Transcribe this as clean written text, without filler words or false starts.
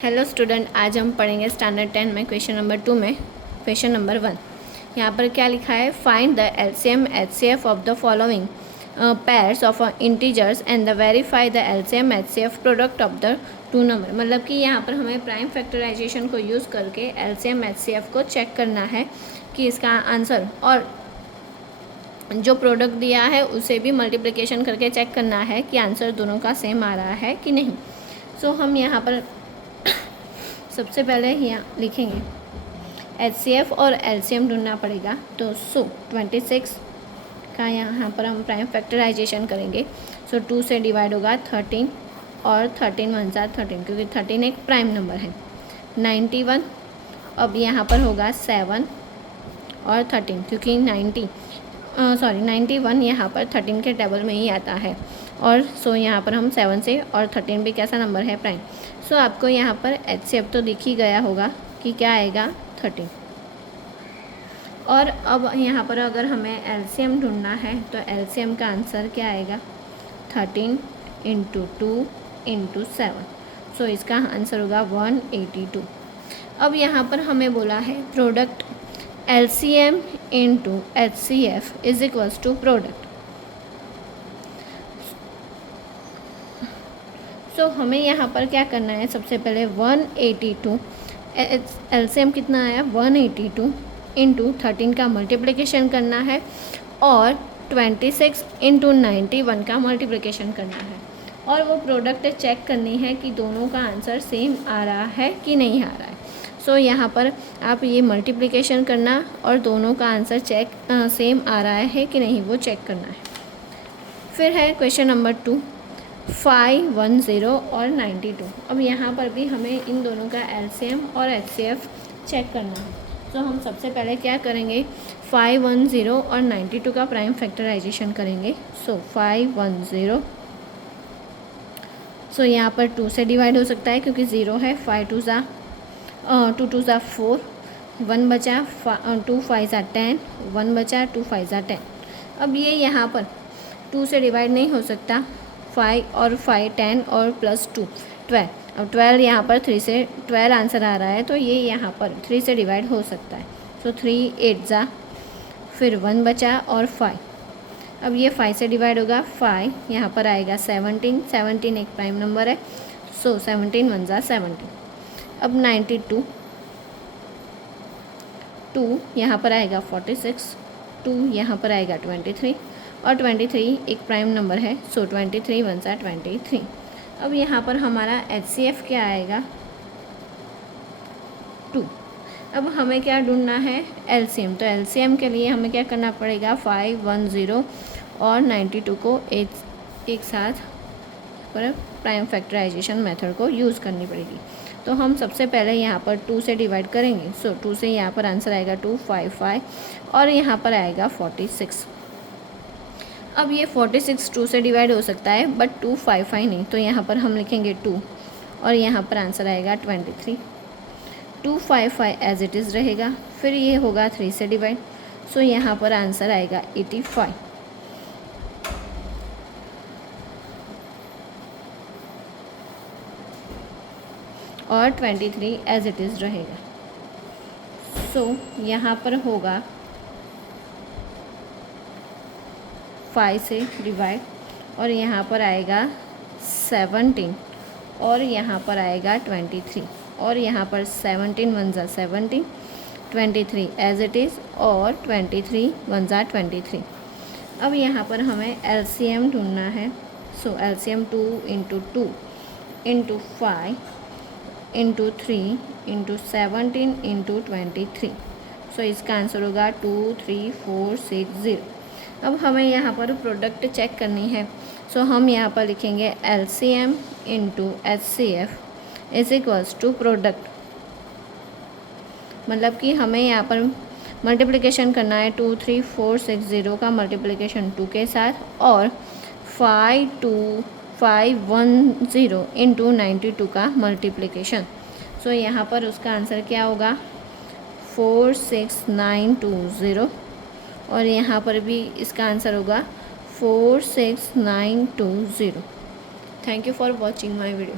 Hello student, आज हम पढ़ेंगे स्टैंडर्ड 10 में क्वेश्चन नंबर 2 में क्वेश्चन नंबर 1। यहाँ पर क्या लिखा है, find the LCM HCF of the following pairs of integers and the verify the LCM HCF product of the two number. मतलब कि यहाँ पर हमें प्राइम फैक्टराइजेशन को यूज़ करके एलसीएम एचसीएफ को चेक करना है कि इसका आंसर, और जो प्रोडक्ट दिया है उसे भी मल्टीप्लिकेशन करके चेक करना है कि आंसर दोनों का सेम आ रहा है कि नहीं। सो हम यहाँ पर सबसे पहले यहाँ लिखेंगे एचसीएफ और एलसीएम ढूंढना पड़ेगा। तो 26 का यहाँ पर हम प्राइम फैक्टराइजेशन करेंगे। 2 से डिवाइड होगा 13 और 13 × 1 = 13, क्योंकि 13 एक प्राइम नंबर है। 91 अब यहाँ पर होगा 7 और 13, क्योंकि 91 यहाँ पर 13 के टेबल में ही आता है। और यहाँ पर हम 7 से, और 13 भी कैसा नंबर है, प्राइम। आपको यहाँ पर एचसीएफ तो दिख ही गया होगा कि क्या आएगा, 13। और अब यहाँ पर अगर हमें एलसीएम ढूंढना है तो एलसीएम का आंसर क्या आएगा, 13 × 2 × 7। इसका आंसर होगा 182। अब यहाँ पर हमें बोला है प्रोडक्ट एलसीएम × एचसीएफ = प्रोडक्ट। हमें यहाँ पर क्या करना है, सबसे पहले 182 एलसीएम कितना आया, 182 × 13 का मल्टीप्लिकेशन करना है, और 26 × 91 का मल्टीप्लिकेशन करना है, और वो प्रोडक्ट चेक करनी है कि दोनों का आंसर सेम आ रहा है कि नहीं आ रहा है। यहाँ पर आप ये मल्टीप्लिकेशन करना और दोनों का आंसर सेम आ रहा है कि नहीं वो चेक करना है। फिर है क्वेश्चन नंबर 2, 510 और 92। अब यहाँ पर भी हमें इन दोनों का एलसीएम और एचसीएफ चेक करना है। हम सबसे पहले क्या करेंगे, 510 और 92 का प्राइम फैक्टराइजेशन करेंगे। 510, यहाँ पर 2 से डिवाइड हो सकता है क्योंकि 0 है। 5 2 = 4, 1 बचा, 2 5 = 10, 1 बचा, 2 5 = 10। अब ये यहाँ पर 2 से डिवाइड नहीं हो सकता, 5 और 5 10 और +2 12। अब 12 यहाँ पर 3 से 12 आंसर आ रहा है, तो ये यहाँ पर 3 से डिवाइड हो सकता है। 3 8 ज़ा, फिर 1 बचा और 5। अब ये 5 से डिवाइड होगा, 5 यहाँ पर आएगा 17, 17 एक प्राइम नंबर है। 17 1 ज़ा 17। अब 92, 2 यहाँ पर आएगा 46, 2 यहाँ पर आएगा 23, और 23 एक प्राइम नंबर है। 23 1 ज़ा 23। अब यहाँ पर हमारा एचसीएफ क्या आएगा, 2। अब हमें क्या ढूंढना है, एलसीएम। तो एलसीएम के लिए हमें क्या करना पड़ेगा, 510 और 92 को एक साथ पर प्राइम फैक्टराइजेशन मेथड को यूज़ करनी पड़ेगी। तो हम सबसे पहले यहाँ पर 2 से डिवाइड करेंगे। 2 से यहाँ पर आंसर आएगा 255, और यहाँ पर आएगा 46। अब ये 46 2 से डिवाइड हो सकता है, बट 255 नहीं। तो यहाँ पर हम लिखेंगे 2, और यहाँ पर आंसर आएगा 23। 255 एज इट इज़ रहेगा। फिर ये होगा 3 से डिवाइड, यहाँ पर आंसर आएगा 85। और 23 एज इट इज़ रहेगा। यहाँ पर होगा 5 से डिवाइड, और यहाँ पर आएगा 17, और यहाँ पर आएगा 23, और यहाँ पर 17 1 ज़ा 17, 23 एज इट इज़, और 23 1 ज़ा 23। अब यहाँ पर हमें एलसीएम ढूंढना है। एलसीएम 2 × 2 × 5 × 3 × 17 × 23। इसका आंसर होगा 23460। अब हमें यहाँ पर प्रोडक्ट चेक करनी है। हम यहाँ पर लिखेंगे एलसीएम × एचसीएफ = प्रोडक्ट। मतलब कि हमें यहाँ पर मल्टीप्लिकेशन करना है 23460 का मल्टीप्लिकेशन 2 के साथ, और 510 × 92 का मल्टीप्लिकेशन। यहाँ पर उसका आंसर क्या होगा, 46920, और यहाँ पर भी इसका आंसर होगा 46920। Thank you for watching my video.